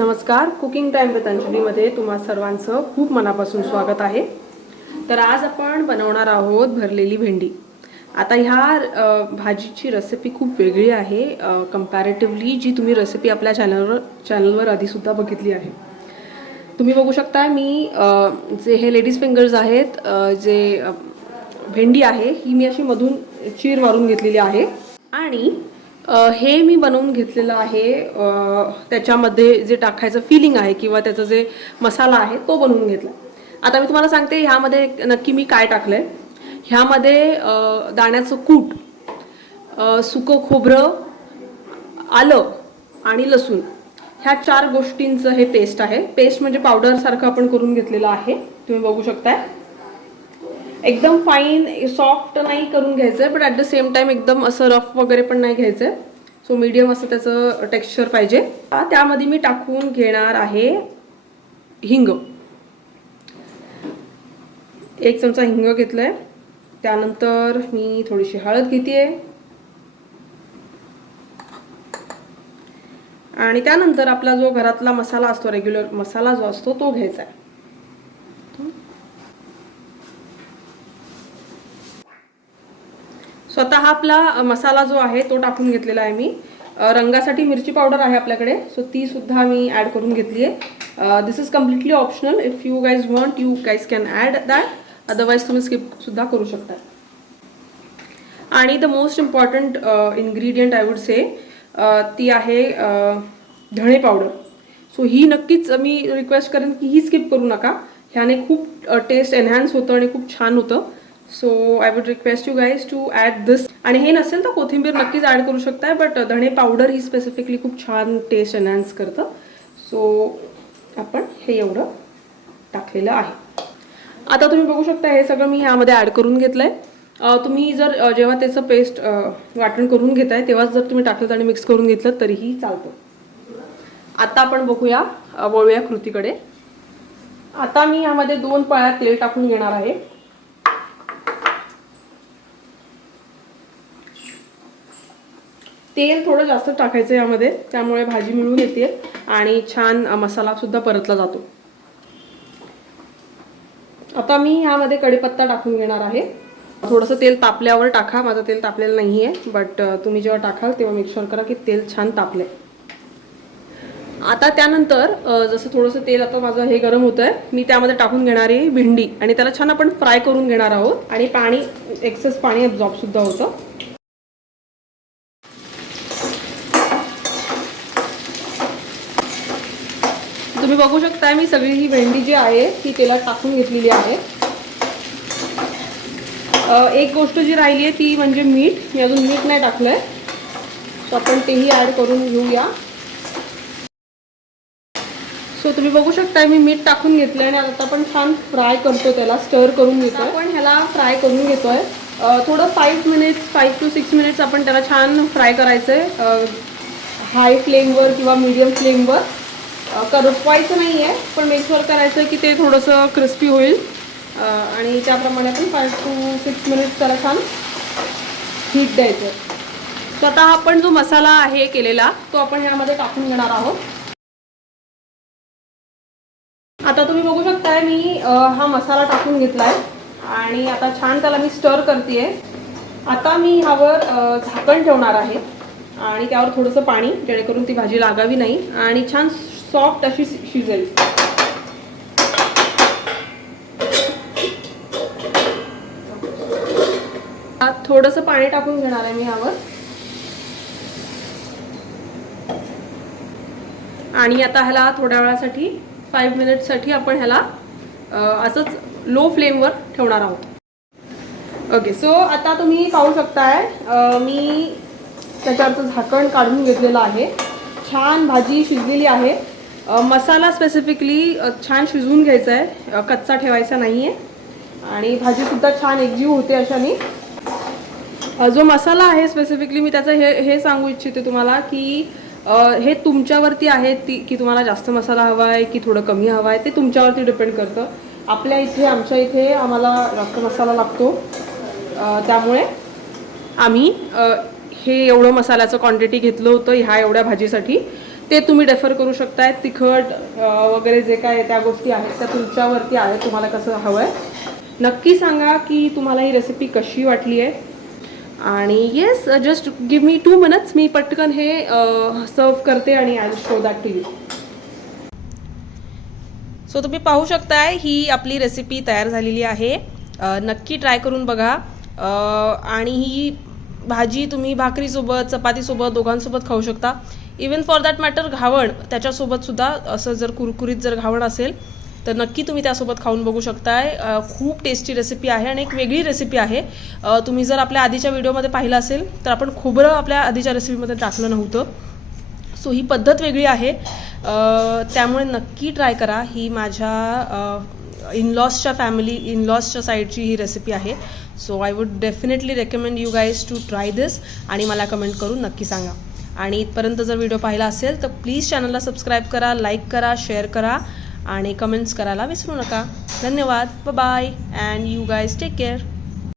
नमस्कार, cooking time with अंजलीमध्ये तुम्हा सर्वांचं खूप मनापासून स्वागत आहे। तर आज आपण बनवणार आहोत भरलेली भेंडी। आता ह्या भाजीची रेसिपी खूप वेगळी आहे कंपॅरेटिव्हली जी तुम्ही रेसिपी आपल्या चॅनलवर आधी सुद्धा बघितली आहे। तुम्ही बघू शकता मी जे हे लेडीज फिंगर्स आहेत, जे भेंडी आहे ही मी अशी मधून चीर मारून घेतलेली आहे आणि हे मी बनवून घेतलेलं आहे। त्याच्यामध्ये जे टाकायचं फिलिंग आहे किंवा त्याचा जे मसाला आहे तो बनवून घेतला। आता मी तुम्हाला सांगते ह्यामध्ये नक्की मी काय टाकलंय। ह्यामध्ये दाण्याचं कूट, सुकं खोबरं, आलं आणि लसूण ह्या 4 गोष्टींचं हे पेस्ट आहे। पेस्ट म्हणजे पावडर सारखं आपण करून घेतलेलं आहे, तुम्ही बघू शकताय। एकदम फाइन सॉफ्ट नाही करून घ्यायचं, but at the same time एकदम असं रफ वगैरे पण नाही घ्यायचं। सो मीडियम असं त्याचं टेक्स्चर पाहिजे। त्यामध्ये मी टाकून घेणार आहे हिंग। 1 चमचा हिंग घेतलाय। त्यानंतर मी थोडीशी हळद घेतेय आणि त्यानंतर आपला जो घरातला मसाला असतो, रेग्युलर मसाला जो असतो तो घ्यायचा आहे। स्वतः आपला मसाला जो आहे तो टाकून घेतलेला आहे मी। रंगासाठी मिरची पावडर आहे आपल्याकडे, सो ती सुद्धा मी ॲड करून घेतली आहे। This is completely optional, if you guys want you guys can add that, otherwise तुम्ही स्किप सुद्धा करू शकता। आणि the most important ingredient I would say ती आहे धणे पावडर। सो ही नक्कीच मी रिक्वेस्ट करेन की ही स्किप करू नका, ह्याने खूप टेस्ट एनहान्स होतं आणि खूप छान होतं। So I would request you guys to add this. आणि हे नसेल तर कोथिंबीर नक्कीच ॲड करू शकताय, बट धणे पावडर ही स्पेसिफिकली खूप छान टेस्ट एनहान्स करतं। सो आपण हे एवढं टाकलेलं आहे। आता तुम्ही बघू शकता हे सगळं मी ह्यामध्ये ॲड करून घेतलंय। तुम्ही जर जेव्हा त्याचं पेस्ट वाटण करून घेताय तेव्हाच जर तुम्ही टाकलं आणि मिक्स करून घेतलं तरीही चालतं। आता आपण वळूया कृतीकडे। आता मी ह्यामध्ये 2 पळ्या तेल टाकून घेणार आहे। तेल थोडं जास्त टाकायचं यामध्ये, त्यामुळे भाजी मिळून येते आणि छान मसाला सुद्धा परतला जातो। आता मी ह्यामध्ये कढीपत्ता टाकून घेणार आहे। थोडंसं तेल तापल्यावर टाका, माझं तेल तापलेलं नाही आहे, बट तुम्ही जेव्हा टाकाल तेव्हा मेक शुअर करा की तेल छान तापलंय। आता त्यानंतर जसं थोडंसं तेल आता माझं हे गरम होतंय, मी त्यामध्ये टाकून घेणार आहे भेंडी आणि त्याला छान आपण फ्राय करून घेणार आहोत आणि पाणी एक्सेस पाणी ॲब्झॉर्ब सुद्धा होतं। तुम्ही बघू शकता मी सगळी ही भेंडी जी आहे ती तेलात टाकून घेतलेली आहे। एक गोष्ट जी राहिली आहे ती म्हणजे मीठ। मी अजून मीठ नाही टाकलंय, सो आपण तेही ॲड करून घेऊया। सो तुम्ही बघू शकता मी मीठ टाकून घेतलंय आणि आता आपण छान फ्राय करतो, त्याला स्टर करून घेतो। आपण ह्याला फ्राय करून घेतोय थोडं 5 to 6 मिनिट्स आपण त्याला छान फ्राय करायचंय हाय फ्लेमवर किंवा मीडियम फ्लेमवर। करपवायचं नाही आहे, पण मेक शुअर करायचं की ते थोडंसं क्रिस्पी होईल आणि त्याप्रमाणे आपण 5 to 6 मिनिट्स त्याला छान हीट द्यायचं। स्वतः आपण जो मसाला आहे केलेला तो आपण ह्यामध्ये टाकून घेणार आहोत। आता तुम्ही बघू शकताय मी हा मसाला टाकून घेतलाय आणि आता छान त्याला मी स्टर करतेय। आता मी ह्यावर झाकण ठेवणार आहे आणि त्यावर थोडंसं पाणी, जेणेकरून ती भाजी लागावी नाही आणि छान सॉफ्ट अशी शिजेल। थोडंसं पाणी टाकून घेणार आहे मी ह्यावर आणि आता ह्याला थोड्या वेळासाठी 5 मिनिट्ससाठी आपण ह्याला असंच लो फ्लेमवर ठेवणार आहोत। ओके, सो आता तुम्ही पाहू शकताय मी त्याच्यावरचं झाकण काढून घेतलेलं आहे। छान भाजी शिजलेली आहे। मसाला स्पेसिफिकली छान शिजवून घ्यायचा आहे, कच्चा ठेवायचा नाही आहे आणि भाजीसुद्धा छान एकजीव होते अशाने। जो मसाला आहे स्पेसिफिकली मी त्याचं हे सांगू इच्छिते तुम्हाला की हे तुमच्यावरती आहे की तुम्हाला जास्त मसाला हवा आहे की थोडं कमी हवा आहे, ते तुमच्यावरती डिपेंड करतं। आमच्या इथे आम्हाला जास्त मसाला लागतो, त्यामुळे आम्ही हे एवढं मसाल्याचं क्वांटिटी घेतलं होतं ह्या एवढ्या भाजीसाठी। ते तुम्ही डेफर करू शकताय. तिखट वगैरे जे काय त्या गोष्टी आहेत त्या तुमच्यावरती आहे, तुम्हाला कसं हवं आहे. नक्की सांगा की तुम्हाला ही रेसिपी कशी वाटली आहे. आणि yes, just give me 2 minutes, मी पटकन हे सर्व करते आणि I will show that to you. So तुम्ही पाहू शकताय ही आपली रेसिपी तयार झालेली आहे. नक्की ट्राय करून बघा. आणि ही भाजी तुम्ही भाकरीसोबत, चपातीसोबत, दोघांसोबत खाऊ शकता. इवन फॉर दॅट मॅटर घावण त्याच्यासोबत सुद्धा, असं जर कुरकुरीत जर घावण असेल तर नक्की तुम्ही त्यासोबत खाऊन बघू शकताय. खूप टेस्टी रेसिपी आहे आणि एक वेगळी रेसिपी आहे. तुम्ही जर आपल्या आधीच्या व्हिडिओमध्ये पाहिलं असेल तर आपण खोबरं आपल्या आधीच्या रेसिपीमध्ये टाकलं नव्हतं. सो ही पद्धत वेगळी आहे. त्यामुळे नक्की ट्राय करा. ही माझ्या इनलॉसच्या साईडची ही रेसिपी आहे. So I would definitely recommend you guys to try this आणि मला कमेंट करून नक्की सांगा. आणि इथपर्यंत जर व्हिडिओ पाहिला असेल तर प्लीज चॅनलला सबस्क्राईब करा, लाईक करा, शेअर करा आणि कमेंट्स करायला विसरू नका. धन्यवाद. Bye and you guys take care.